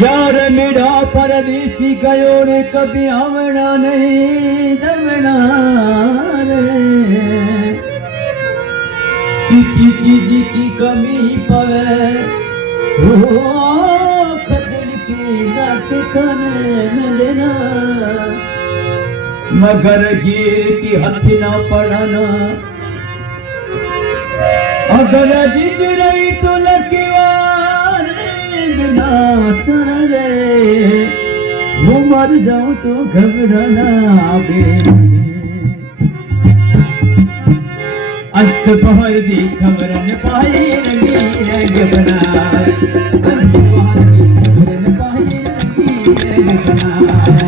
यार मेरा परदेसी गयो रे कभी आवना नहीं, दमना रे। किसी चीज़ की कमी पवे मगर गिर की हथ ना पड़ना अगर जिद रही तो लकीवार बिना मर जाऊँ तो घबराना बे अस्त पहर दी खबर न पाई रंगी रंग बना अस्त पहर दी खबर न पाई रंगी रंग बनाया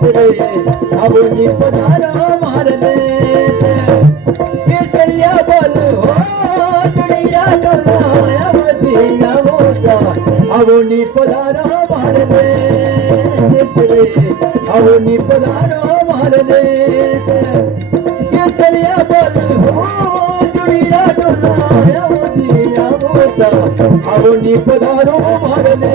રે આબુની પધારા માર દે કેસરિયા બોલ હો ચડિયા ડોલાયા વધિયા મોજા આબુની પધારા માર દે આબુની પધારા માર દે કેસરિયા બોલ હો ચડિયા ડોલાયા વધિયા મોજા આબુની પધારો માર દે